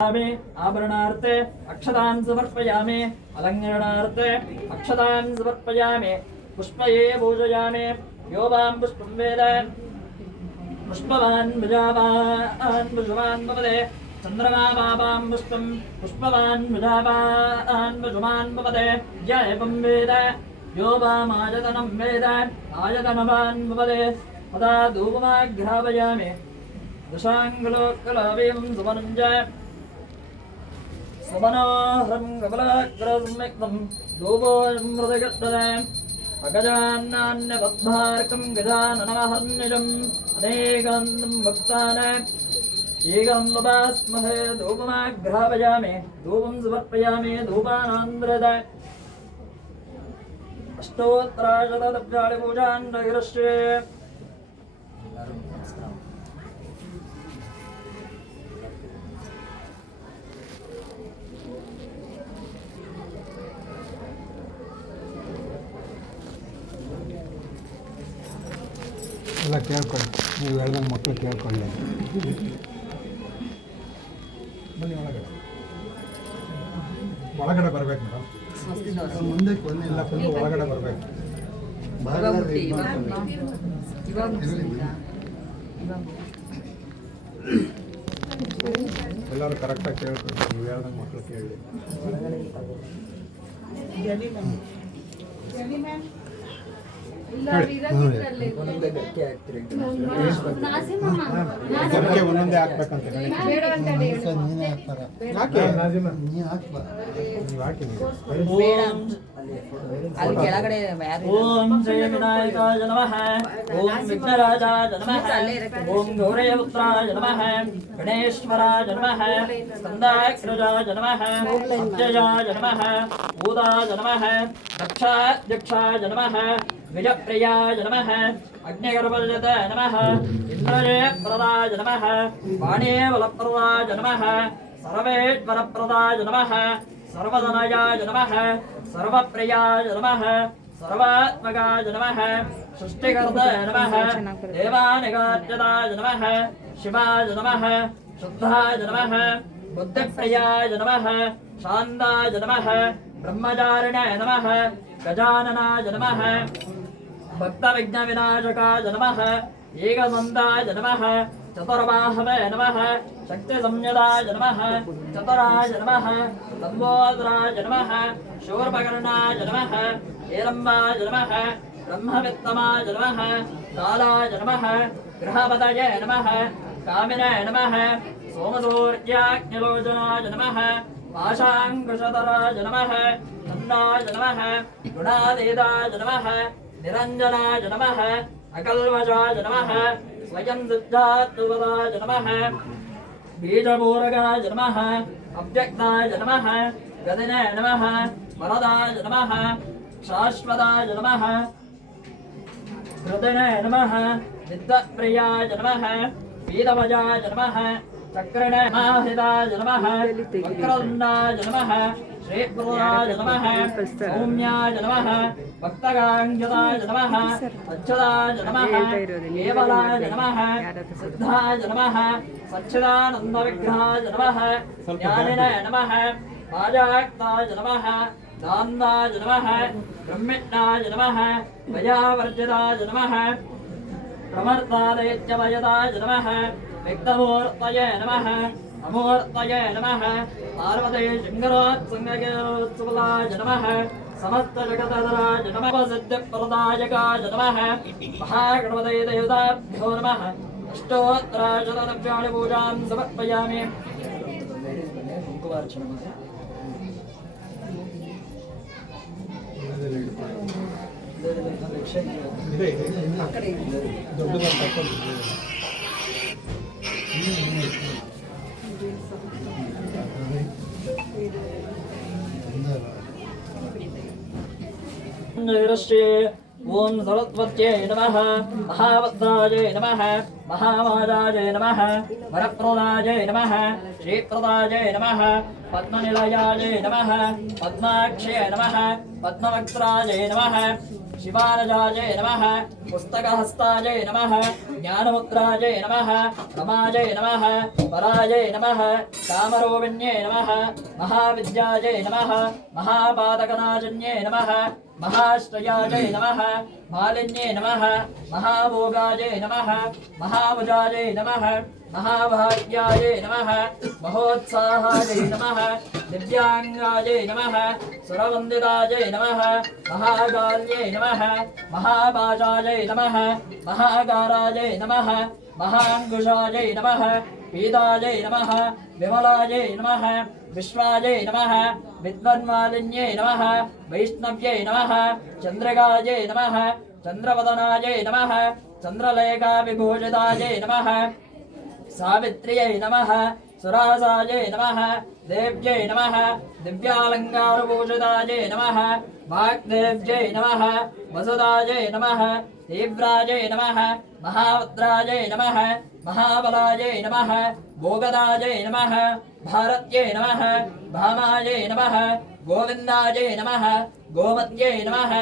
आभरणार्थे अक्षतान् समर्पयामि अलङ्करणार्थे अक्षतान् समर्पयामि पुष्पये पूजयामि यो वां पुष्पं वेद पुष्पवान् भुजावान् भुजवान् भवते चन्द्रमा वां पुष्पं पुष्पवान् भुजावान् भुजवान् भवते य एवं वेद यो वामायतनं वेद आयतनवान् भवते तदा धूपमाघ्रापयामि दशाङ्गुलोत्कलावें सुवनञ्च सुमनोहरं कमलाग्रसंयुक्तं धूपोऽमृतगड्डम् अगजान्नान्यपद्मार्कं गजाननमहर्निजम् अनेकान्तं भक्तानाम् एकं वपास्महे धूपमाघ्रापयामि धूपं समर्पयामि धूपानान्द्रद अष्टोत्तराशतद्रव्याणि पूजान् नैरश्ये ಎಲ್ಲ ಕೇಳ್ಕೊಳ್ಳಿ ನೀವು ಹೇಳ್ದಂಗೆ ಮಕ್ಕಳು ಕೇಳ್ಕೊಳ್ಳಿ ಬನ್ನಿ ಒಳಗಡೆ ಬರಬೇಕು ಮೇಡಮ್ ಮುಂದಕ್ಕೆ ಬಂದಿಲ್ಲ ಫುಲ್ ಒಳಗಡೆ ಬರಬೇಕು ಎಲ್ಲರೂ ಕರೆಕ್ಟಾಗಿ ಕೇಳ್ಕೊಳ್ಳಿ ನೀವು ಹೇಳ್ದಂಗೆ ಮಕ್ಕಳು ಕೇಳಿ ಒಂದೊಂದೇ ಹಾಕ್ಬೇಕಂತ ओम श्री विनायकाय नमः ओम विघ्नराजाय नमः ओम गौरीपुत्राय नमः गणेश्वराय नमः स्कन्दाग्रजाय नमः अव्ययाय नमः भूताय नमः रक्षाध्यक्षाय नमः विजयप्रियाय नमः अग्निगर्भजताय नमः इन्द्रजयप्रदाय नमः वाणीबलप्रदाय नमः सर्वेश्वरप्रदाय नमः सर्वधनयाय नमः सर्वप्रियाय नमः सर्वात्मकाय नमः सृष्टिकर्ताय नमः देवानिगार्जनाय नमः शिवाय नमः शुद्धाय नमः बुद्धिप्रियाय नमः शान्ताय नमः ब्रह्मचारिणाय नमः गजाननाय नमः भक्तविघ्नविनाशकाय नमः एकदन्ताय नमः चतुर्बाहवे नमः शक्तिसंयुताय नमः चतुराय नमः लम्बोदराय नमः शूर्पकर्णाय नमः हेरम्बाय नमः ब्रह्मवित्तमाय नमः कालाय नमः गृहपतये नमः कामिने नमः सोमसूर्याग्निलोचनाय नमः पाशाङ्कुशधराय नमः नन्दाय नमः गुणातीताय नमः निरञ्जनाय नमः अकल्मषाय नमः स्वयं सिद्धात्मपदाय नमः बीजपूरकाय नमः अव्यक्ताय नमः गदिने नमः वरदाय नमः शाश्वताय नमः कृतिने नमः विद्वत्प्रियाय नमः वीरवजाय नमः चक्रिणे माहिताय नमः वक्रतुण्डाय नमः श्रीप्रदाय नमः सौम्याय नमः भक्तगाङ्गदाय नमः अच्युताय नमः केवलाय नमः सिद्धाय नमः सच्चिदानन्दविग्रहाय नमः ज्ञानिने नमः पाजाक्ताय नमः दान्दाय नमः ब्रह्मिण्याय नमः भयावर्जिताय नमः प्रमर्तादयत्यवयताय नमः विघ्नमूर्तये नमः अमूर्तये नमः पार्वती शृङ्गरोत्सङ्गोत्सवलाय नमः समस्तजगतधराय नमः सिद्धिप्रदायकाय नमः महागणपतये देवताभ्यो नमः अष्टोत्तराशतद्रव्याणि पूजां समर्पयामि ओम सरस्वत्यै नमः महाभद्रायै नमः महामादायै नमः वरप्रदायै नमः श्रीप्रदायै नमः पद्मनिलयायै नमः पद्माक्षयै नमः पद्मवक्त्रायै नमः शिवानजायै नमः पुस्तकहस्तायै नमः ज्ञानमुद्रायै नमः रमायै नमः परायै नमः कामरूपिण्यै नमः महाविद्यायै नमः महापादकनाजन्यै नमः महाश्रयायै नमः मालिन्यै नमः महाभोगायै नमः महाभुजायै नमः महाभाग्यायै नमः महोत्साहायै नमः दिव्यांगायै नमः सुरवन्दितायै नमः महागाल्यै नमः महापाशायै नमः महागारायै नमः महाङ्कुशायै नमः पीतायै नमः विमलायै नमः विश्वायै नमः विद्वन्मालिन्यै नमः वैष्णव्यै नमः चन्द्रगायै नमः चन्द्रवदनायै नमः चन्द्रलेखाविभूषितायै नमः सावित्र्यै नमः सुरासायै नमः देव्यै नमः दिव्यालङ्कारभूषितायै नमः वाग्देव्यै नमः वसुदायै नमः तीव्रायै नमः महाभद्रायै नमः महाबलायै नमः भोगदायै नमः भारत्यै नमः भामायै नमः गोविन्दायै नमः गोमत्यै नमः